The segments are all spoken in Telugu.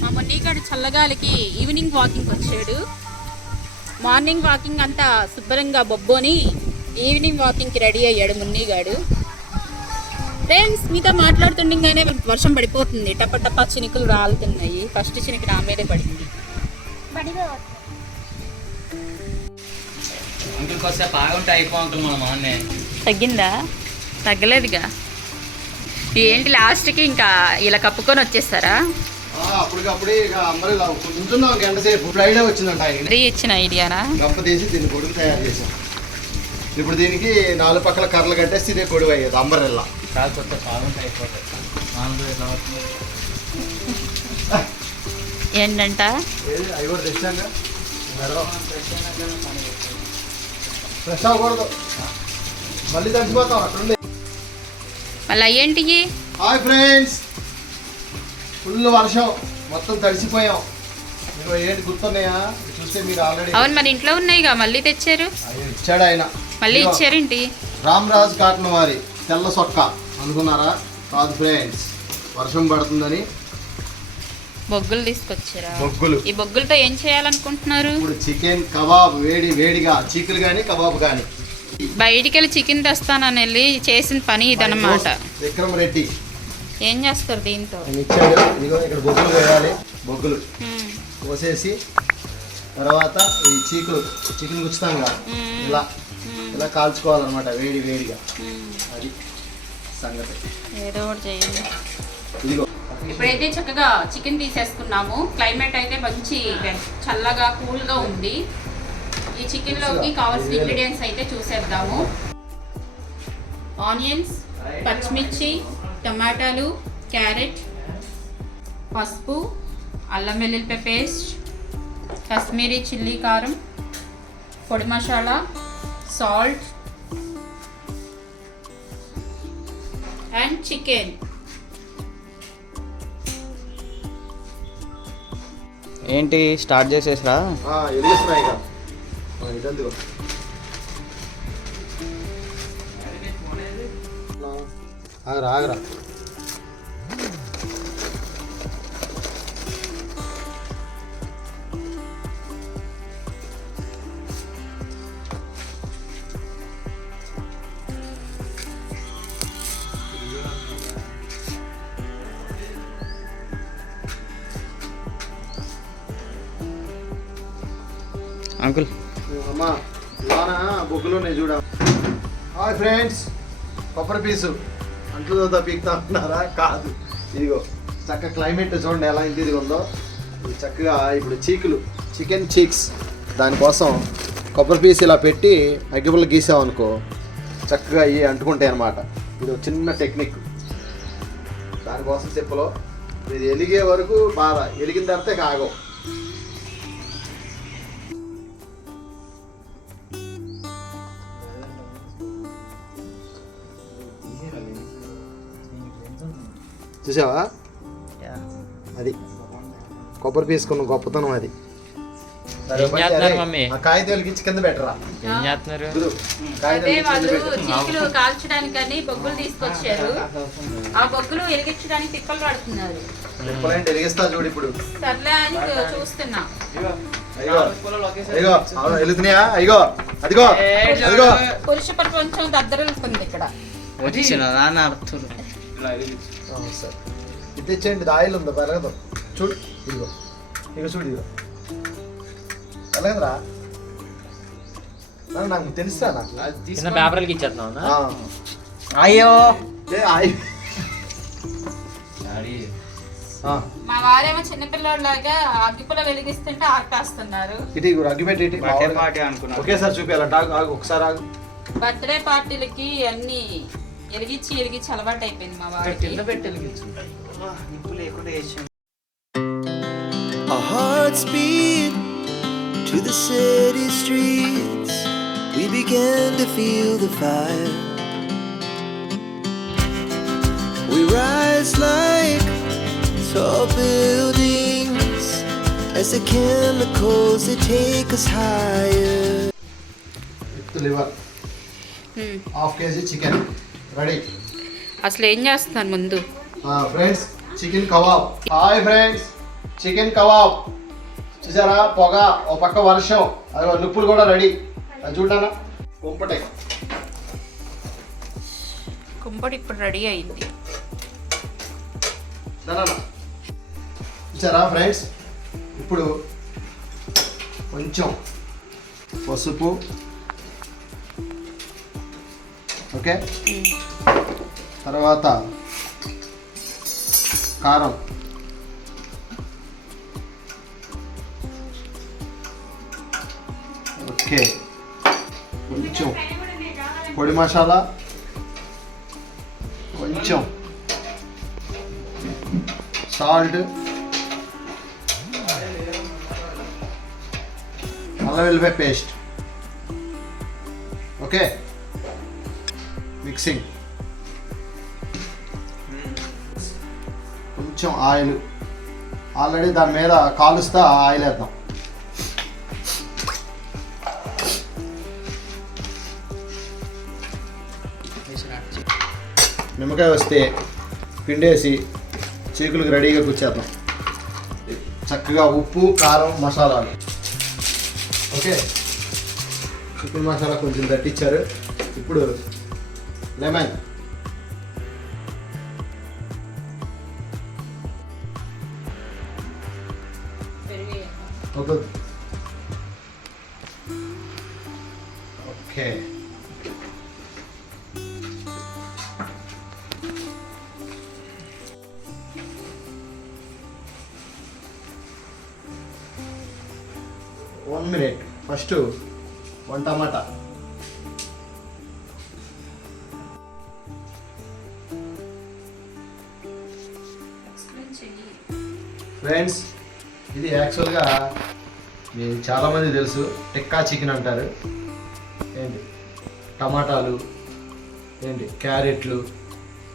మా మొన్నీగాడు చల్లగాలికి ఈవినింగ్ వాకింగ్ వచ్చాడు. మార్నింగ్ వాకింగ్ అంతా శుభ్రంగా బొబ్బోని ఈవినింగ్ వాకింగ్కి రెడీ అయ్యాడు మున్నీగాడు. ఫ్రెండ్స్, మీతో మాట్లాడుతుండగానే వర్షం పడిపోతుంది. టప టప చినుకులు రాలుతున్నాయి. ఫస్ట్ చినుకు నా మీదే పడింది. తగ్గిందా? తగ్గలేదుగా. ఏంటి లాస్ట్కి ఇంకా ఇలా కప్పుకొని వచ్చేస్తారా? అప్పటికప్పుడే గంట సేపు ఫ్రైడే వచ్చిందంట. ఇచ్చిన ఐడియానా? గంప తీసి దీన్ని కొడుకు తయారు చేసాం. ఇప్పుడు దీనికి 4 పక్కల కర్రలు కట్టేసి ఇదే కొడుకు అయ్యేది అంబరెల్లా. ఏంటంట అవి కూడా తెచ్చాక ఫ్రెష్ అవ్వకూడదు, మళ్ళీ తగ్గిపోతాం అట్లుండే. మళ్ళీ ఏంటి? హాయ్ ఫ్రెండ్స్, ఫుల్ వర్షం, మొత్తం తడిసిపోయాం. మీరు ఏంటి గుర్తున్నాయా? చూస్తే మీరు ఆల్రెడీ. అవును, మన ఇంట్లో ఉన్నాయిగా, మళ్ళీ తెచ్చారు. ఇచ్చాడు ఆయన, మళ్ళీ ఇచ్చారేంటి? రామరాజ్ కాటన్ వారి తెల్ల సొక్క అనుకున్నారా? కాదు ఫ్రెండ్స్, వర్షం పడుతుందని బొగ్గులు తీసుకొచ్చారా? బొగ్గులు. ఈ బొగ్గులతో ఏం చేయాలనుకుంటున్నారు? ఇప్పుడు చికెన్ కబాబ్ వేడిగా, చికెన్ కానీ కబాబ్ కానీ. బయటికి వెళ్ళి చికెన్ తెస్తానని వెళ్ళి చేసిన పని ఇదన్నమాట. విక్రమ్ రెడ్డి ఏం చేస్తారు దీంతో? ఇచ్చాడు. ఇదిగో ఇక్కడ బొగ్గులు వేయాలి. బొగ్గులు పోసేసి తర్వాత ఈ చికెన్ గుచ్చుతాం కదా, ఇలా కాల్చుకోవాలన్నమాట వేడిగా. అది సంగతి. ఏదో ఒకటి చేయండి. ఇదిగో ఇప్పుడైతే చక్కగా చికెన్ తీసేసుకున్నాము. క్లైమేట్ అయితే మంచి చల్లగా కూల్గా ఉంది. ఈ చికెన్లోకి కావాల్సిన ఇంగ్రీడియంట్స్ అయితే చూసేద్దాము. ఆనియన్స్, పచ్చిమిర్చి, టమాటాలు, క్యారెట్, పసుపు, అల్లం వెల్లుల్లిపాయ పేస్ట్, కాశ్మీరీ చిల్లీ కారం, పొడి మసాలా, సాల్ట్ అండ్ చికెన్. ఏంటి స్టార్ట్ చేసేసరా? ఆగరా. అంకుల్ అమ్మా, లోన బొగ్గులు ఉన్నాయి చూడ. హాయ్ ఫ్రెండ్స్, కొబ్బరి పీసు అంట్లు పీకుతా అంటున్నారా? కాదు, ఇదిగో చక్కగా క్లైమేట్ చూడండి ఎలా ఇంటిది ఉందో. ఇది చక్కగా ఇప్పుడు చికెన్ చీక్స్, దానికోసం కొబ్బరి పీసు ఇలా పెట్టి అగ్గిపుల్ల గీసామనుకో చక్కగా ఇవి అంటుకుంటాయి అన్నమాట. ఇది ఒక చిన్న టెక్నిక్. దానికోసం చెప్పలో ఇది ఎలిగే వరకు బాగా ఎలిగిన తర్వాత కాగవు. చూసావా? అది కొబ్బరి పీసుకున్న గొప్పతనం. అది కాగితాలకి కింద పెట్టరా. చిక్కులు కాల్చడానికని బొగ్గులు తీసుకొచ్చారు. ఆ బొగ్గులు వెలిగించడానికి తిప్పలు పడుతున్నారు. వెలిగిస్తా చూడు ఇప్పుడు. సర్లే అని చూస్తున్నా. వెలుగుతున్నాయా? అయ్యో అదిగో అదిగో. పురుష ప్రపంచం దద్దరులుతుంది ఇక్కడ. ఇది తెచ్చేయండి. ఆయిల్ ఉందా? పెరగదు చూడు. ఇదిగో చూడు, ఇదిగో పెరగదురా. నాకు తెలుసా? నాకు పేపర్లకి ఇచ్చేస్తున్నా. అయ్యో మా వారేమో చిన్నపిల్లలాగా అగ్గిపుల్ల వెలిగిస్తుంటే ఆకాస్తున్నారు. ఇటు కూడా అగ్గి పెట్టి ఒకేసారి చూపించాలంట. ఒకసారి ఆగు. బర్త్డే పార్టీలకి అన్ని ఎలిగించి అలవాటు అయిపోయింది మా వారికి. Our hearts beat to the city streets. We began to feel the fire. We rise like tall buildings as the chemicals they take us higher. liver ½ kg chicken ready. అసలు ఏం చేస్తున్నారు ముందు? Friends, chicken kebab. Hi friends, chicken kebab చూసారా? పొగ, ఓ పక్క వర్షం, అది నిప్పులు కూడా రెడీ. అది చూడనా కుంపటే. కుంపటి ఇప్పుడు రెడీ అయింది. చూసారా ఫ్రెండ్స్? ఇప్పుడు కొంచెం పసుపు, ఓకే, తర్వాత కారం, ఓకే, కొంచెం పొడి మసాలా, కొంచెం సాల్ట్, అల్లం వెల్లిపాయ పేస్ట్, ఓకే, మిక్సింగ్, కొంచెం ఆయిల్. ఆల్రెడీ దాని మీద కాలుస్తా ఆయిల్ వేద్దాం. నిమ్మకాయ వస్తే పిండేసి చీకులకు రెడీగా కూర్చేద్దాం. చక్కగా ఉప్పు, కారం, మసాలాలు, ఓకే. చికెన్ మసాలా కొంచెం దట్టించారు. ఇప్పుడు lemon, okay. One minute. First 1 టమాటా, ఫ్రెండ్స్. ఇది యాక్చువల్గా మీకు చాలామంది తెలుసు, టిక్కా చికెన్ అంటారు. ఏంటి టమాటాలు, ఏంటి క్యారెట్లు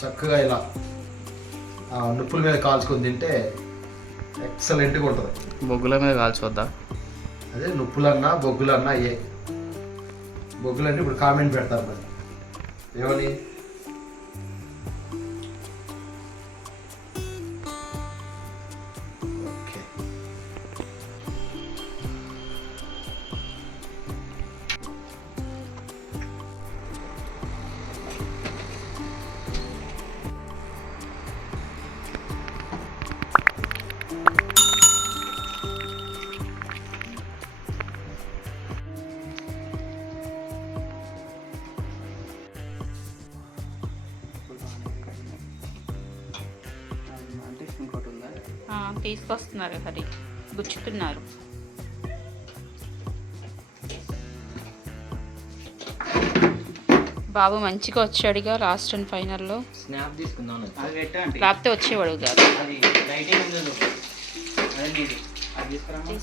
చక్కగా ఇలా నుప్పుల మీద కాల్చుకొని తింటే ఎక్సలెంట్గా ఉంటుంది. బొగ్గుల మీద కాల్చొద్దా? అదే నుప్పులన్నా బొగ్గులన్నా ఏ బొగ్గులంటే ఇప్పుడు కామెంట్ పెడతారు మరి ఏమని. ఓకే, తీసుకొస్తున్నారు హరి, గుచ్చుతున్నారు. బాబు మంచిగా వచ్చాడుగా లాస్ట్ అండ్ ఫైనల్లో. స్నాప్ తీసుకుందాం. అది పెట్టండి, లేకపోతే వచ్చేవాడు కాదు. అది లైటింగ్ ఉండదు. అదే అది తీసుకురామా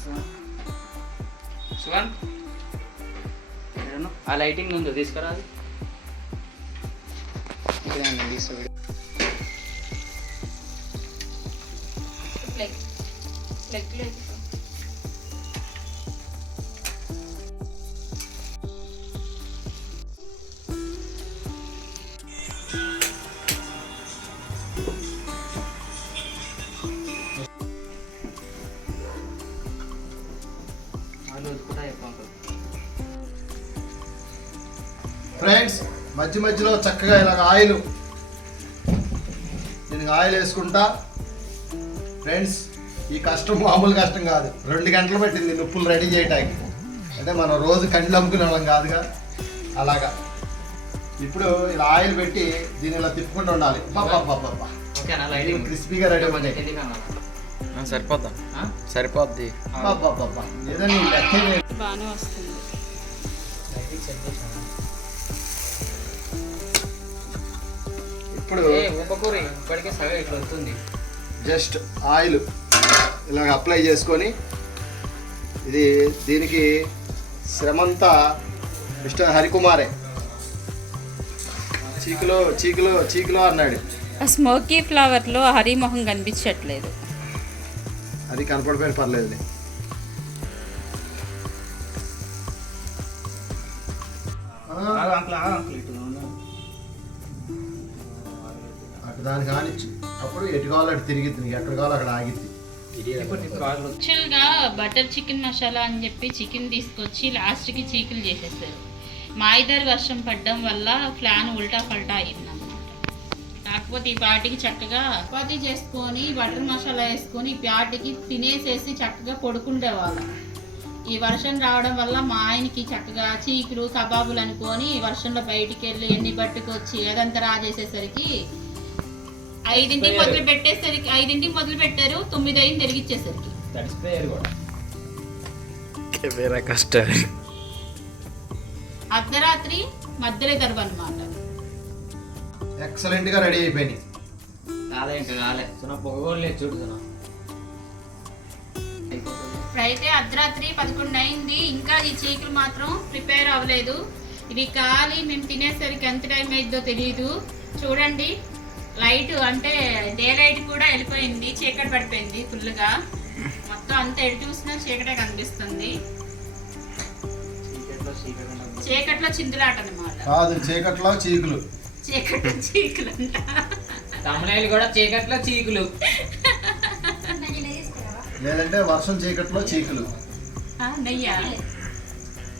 సువన్, ఆ లైటింగ్ ఉందో తీసుకురా. అది తీసుకు. ఫ్రెండ్స్, మధ్య మధ్యలో చక్కగా ఇలాగ ఆయిల్, దీనికి ఆయిల్ వేసుకుంటా. ఫ్రెండ్స్, ఈ కష్టం మామూలు కష్టం కాదు. 2 గంటలు పట్టింది నుప్పులు రెడీ చేయడానికి. అంటే మనం రోజు కండ్లు అమ్ముకునే వాళ్ళం కాదుగా, అలాగా. ఇప్పుడు ఇలా ఆయిల్ పెట్టి దీన్ని ఇలా తిప్పుకుంటూ ఉండాలి. క్రిస్పీగా రెడీ అవుతుంది. సరిపోద్దా? సరిపోద్ది. ఏదో నీ లెక్క బాగానే వస్తుంది. ఇప్పుడు ఇప్పటికే సగం ఇట్లా వస్తుంది. జస్ట్ ఆయిల్ ఇలాగ అప్లై చేసుకొని, ఇది దీనికి శ్రమంతా మిస్టర్ హరికుమారే. చీకులో చీకులో చీకులో అన్నాడు. ఆ స్మోకీ ఫ్లవర్లో హరి మొహం కనిపించట్లేదు. అది కనపడిపోయిన పర్లేదు. దానికి ఆనిచ్చు అప్పుడు ఎటు కావాలి అటు తిరిగిద్ది, నీకు ఎక్కడ కావాలి అక్కడ ఆగిద్ది. ఇప్పుడు నీ కాళ్ళు యాక్చువల్గా బటర్ చికెన్ మసాలా అని చెప్పి చికెన్ తీసుకొచ్చి లాస్ట్కి చీకులు చేసేసారు. మా ఇద్దరు వర్షం పడడం వల్ల ప్లాన్ ఉల్టా పల్టా అయిందన్నమాట. కాకపోతే ఈ పాటికి చక్కగా చపాతీ చేసుకొని బటర్ మసాలా వేసుకొని ఈ పాటికి తినేసేసి చక్కగా పడుకుండేవాళ్ళం. ఈ వర్షం రావడం వల్ల మా ఆయనకి చక్కగా చీకులు కబాబులు అనుకొని వర్షంలో బయటికి వెళ్ళి ఎన్ని పట్టుకొచ్చి అదంతా రాజేసేసరికి 5ంటికి మొదలు పెట్టేసరికి 5ంటికి మొదలు పెట్టారు, 9 అయింది తిరిగిచ్చేసరికి. తడిసిపోయారు కూడా. వేరే కష్టం. అర్ధరాత్రి మధ్యలో తరవన్నమాట. ఎక్సలెంట్గా రెడీ అయిపోయినాయి. కాలే ఇంకా కాలే సున్నా పొగ కూడా లేదు చూడు సున్నా. ఇప్పుడైతే అర్ధరాత్రి 11 అయింది, ఇంకా ఈ చీకులు మాత్రం ప్రిపేర్ అవ్వలేదు. ఇది కాలి మేము తినేసరికి ఎంత టైం అయిద్దో తెలియదు. చూడండి లైట్ అంటే డే లైట్ కూడా వెళ్ళిపోయింది, చీకటి పడిపోయింది ఫుల్గా. మొత్తం అంతా ఎటు చూసినా చీకటే కనిపిస్తుంది. చీకట్లో చిందులాట అనమాట. కాదు, చీకట్లో చీకులు. చీకట్లో చీకులు అంట. తమిళనాడు కూడా చీకట్లో చీకులు, లేదంటే వర్షం చీకట్లో చీకులు. నెయ్యా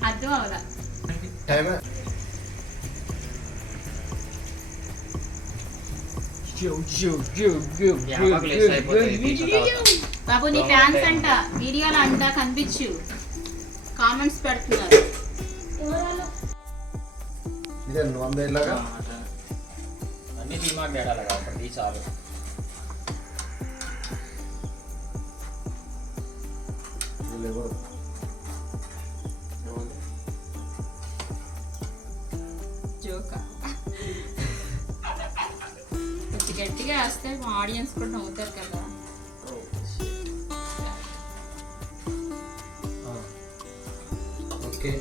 అర్థం అవదా? టైమే బాబు నీ ఫ్యాన్స్ అంట వీడియోలో అంతా కనిపించు, కామెంట్స్ పెడుతున్నారు. ఇదే 100 ఏళ్ళగా అన్ని దిమాగ్ తేడాలి కాబట్టి చాలు. జోకా కొంచెం గట్టిగా వేస్తే మా ఆడియన్స్ కూడా నవ్వుతారు కదా. ఓకే,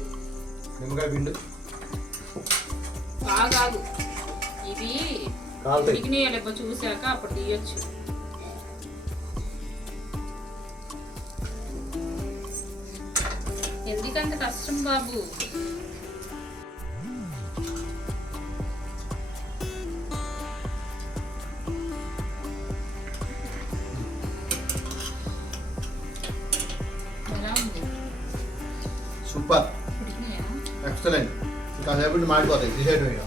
నిమ్మకాయ పిండు బాగా ఇది కాలుతాయి. ఉడికినాయో చూసాక అప్పుడు తీయొచ్చు. ఎందుకంత కష్టం బాబు? ఎలా ఉంది? సూపర్, ఉడికినాయా? ఎక్సలెంట్. ఇంకా సేపటి మాడిపోతాయి, తీసేయడం ఇక.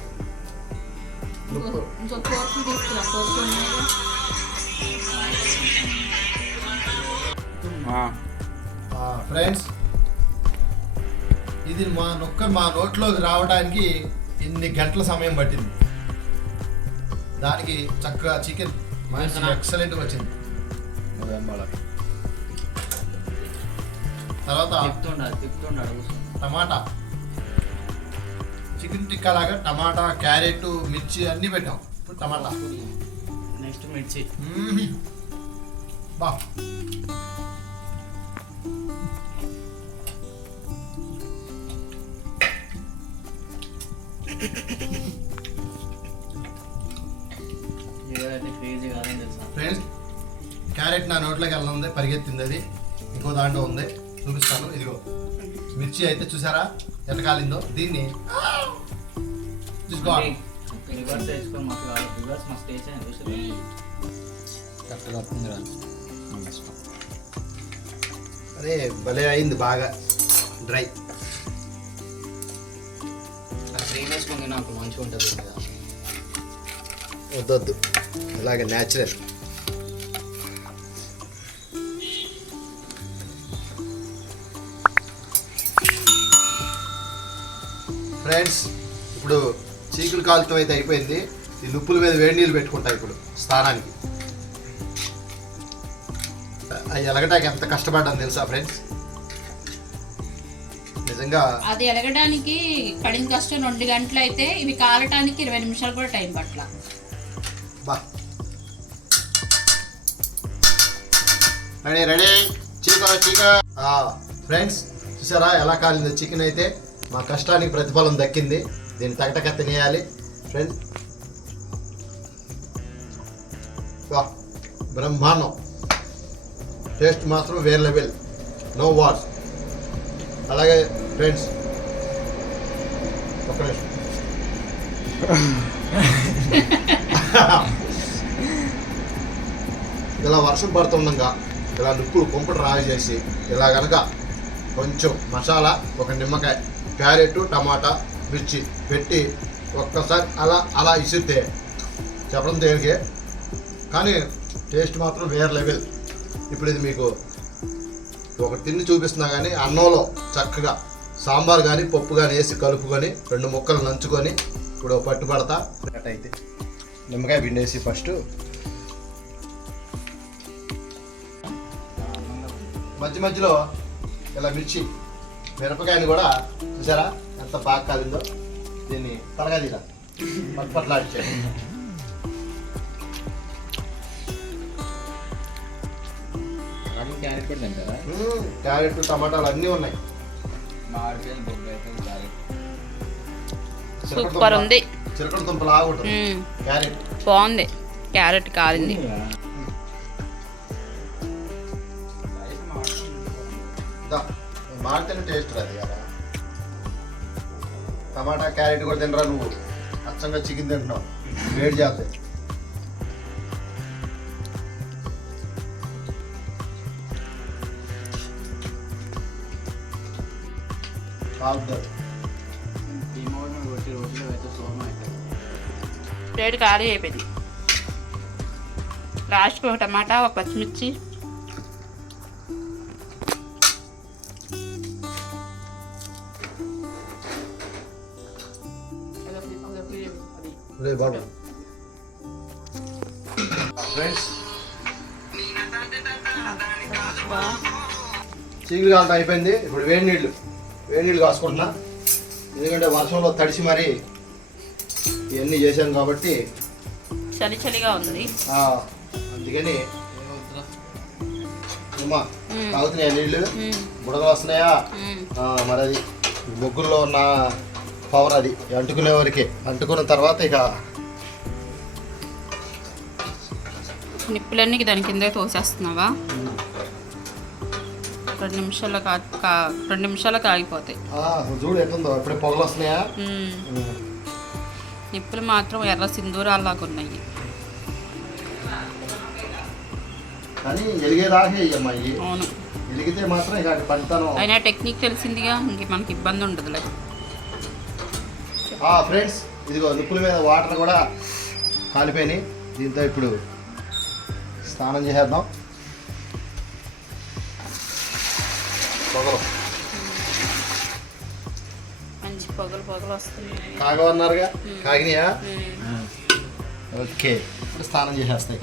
ఇంకో కోర్టు తీసుకురా, కోర్టు ఉన్నాయిగా. ఫ్రెండ్స్, ఇది మా నోట్లోకి రావడానికి ఇన్ని గంటల సమయం పట్టింది. దానికి చక్కగా చికెన్ మంచి ఎక్సలెంట్గా వచ్చింది. తర్వాత టమాటా చికెన్ టిక్కా లాగా టమాటా, క్యారెట్, మిర్చి అన్నీ పెట్టాం. ఇప్పుడు టమాటా, నెక్స్ట్ మిర్చి. బా ఫ్రెండ్స్, క్యారెట్ నా నోట్లోకి వెళ్ళనుంది, పరిగెత్తింది. అది ఇంకో దాంట్లో ఉంది, చూపిస్తాను. ఇదిగో మిర్చి అయితే చూసారా ఎంత కాలిందో. దీన్ని తీసుకోవాలి. రివర్స్ వేసుకొని మాకు కావాలి. రివర్స్ మస్తు వేసాను. అరే భలే అయింది, బాగా డ్రై. క్రీమ్ వేసుకుంది నాకు మంచిగా ఉంటుంది కదా. వద్దొద్దు, ఇలాగే న్యాచురల్. ఫ్రెండ్స్, ఇప్పుడు చీకులు కాలుతో అయితే అయిపోయింది. ఈ లుప్పుల మీద వేడి నీళ్ళు పెట్టుకుంటా ఇప్పుడు స్నానానికి. అవి ఎలగటానికి ఎంత కష్టపడ్డాను తెలుసా ఫ్రెండ్స్? నిజంగా అది ఎలగడానికి పడిన కష్టం 2 గంటలు అయితే ఇవి కాలటానికి 20 నిమిషాలు కూడా టైం పట్ల. బా రెడీ రెడీ. చీక ఫ్రెండ్స్, చూసారా ఎలా కాలిందో చికెన్ అయితే. మా కష్టానికి ప్రతిఫలం దక్కింది. దీన్ని టకటక తినేయాలి ఫ్రెండ్స్. వా బ్రహ్మాండం, టేస్ట్ మాత్రం వేరే లెవెల్, నో వాట్స్. అలాగే ఫ్రెండ్స్, ఒక్క నిమిషం. ఇలా వర్షం పడుతుండగా ఇలా నిప్పులు కుంపటి రాయి చేసి ఇలా కనుక కొంచెం మసాలా, ఒక నిమ్మకాయ, క్యారెట్, టమాటా, మిర్చి పెట్టి ఒక్కసారి అలా అలా ఇసిరితే చెప్పడం తేలికే కానీ టేస్ట్ మాత్రం వేరే లెవెల్. ఇప్పుడు ఇది మీకు ఒక తిని చూపిస్తున్నా కానీ అన్నంలో చక్కగా సాంబార్ కానీ పప్పు కానీ వేసి కలుపుకొని 2 ముక్కలు నంచుకొని ఇప్పుడు పట్టు పడతా. అయితే నిమ్మకాయ పిండేసి ఫస్ట్ మధ్యలో ఇలా మిర్చి మిరపకాయని కూడా చూసారా ఎంత బాగా కాలిందో. దీన్ని త్వరగా తీరా పట్లాడిచ్చే. క్యారెట్ కూడా తింటారా? క్యారెట్, టమాటాలు అన్నీ ఉన్నాయి. మామిడికాయలు, బొగ్గాయలు, క్యారెట్. సూపర్ ఉంది. చిలకడ దుంప లాగా ఉంటుంది క్యారెట్. బాగుంది. క్యారెట్ కాలింది. మాడితేనే టేస్ట్ రాదు కదా. టమాటా, క్యారెట్ కూడా తినరా నువ్వు? అచ్చంగా చికెన్ తింటున్నావు, వేడి చేస్తాయి. ప్లేట్ ఖాళీ అయిపోయింది. లాస్ట్కి ఒక టమాటా, ఒక పచ్చిమిర్చి, బాబు ఫ్రెండ్స్ చీకులు కాలంతో అయిపోయింది. ఇప్పుడు వేడి నీళ్ళు కాసుకుంటున్నా. ఎందుకంటే వర్షంలో తడిసి మరి ఇవన్నీ చేశాను కాబట్టి చలి చలిగా ఉంది. అందుకని అమ్మా తాగుతున్నాయా నీళ్ళు? బుడగలు వస్తున్నాయా? మరి అది బొగ్గుల్లో ఉన్న పవర్, అది అంటుకునే వరకే. అంటుకున్న తర్వాత ఇక నిప్పులన్నీ దాని కింద తోసేస్తున్నావా? 2 నిమిషాలకు ఆగిపోతాయి. చూడు ఎట్లుందో, ఇప్పుడే పొగలు వస్తున్నాయా? నిప్పులు మాత్రం ఎర్ర సింధూరాల్లాగా ఉన్నాయి. కానీ ఎలిగేదాకే అమ్మాయి. అవును, ఎలిగితే మాత్రం ఇక పంటను. అయినా టెక్నిక్ తెలిసిందిగా, ఇంక మనకి ఇబ్బంది ఉండదులే. ఫ్రెండ్స్ ఇదిగో నిప్పుల మీద వాటర్ కూడా కాలిపోయినాయి. దీంతో ఇప్పుడు స్నానం చేసేద్దాం. పొగలు మంచి పొగలు వస్తున్నాయి. కాగవన్నారుగా, కాగినాయా? ఓకే, ఇప్పుడు స్నానం చేసేస్తాయి.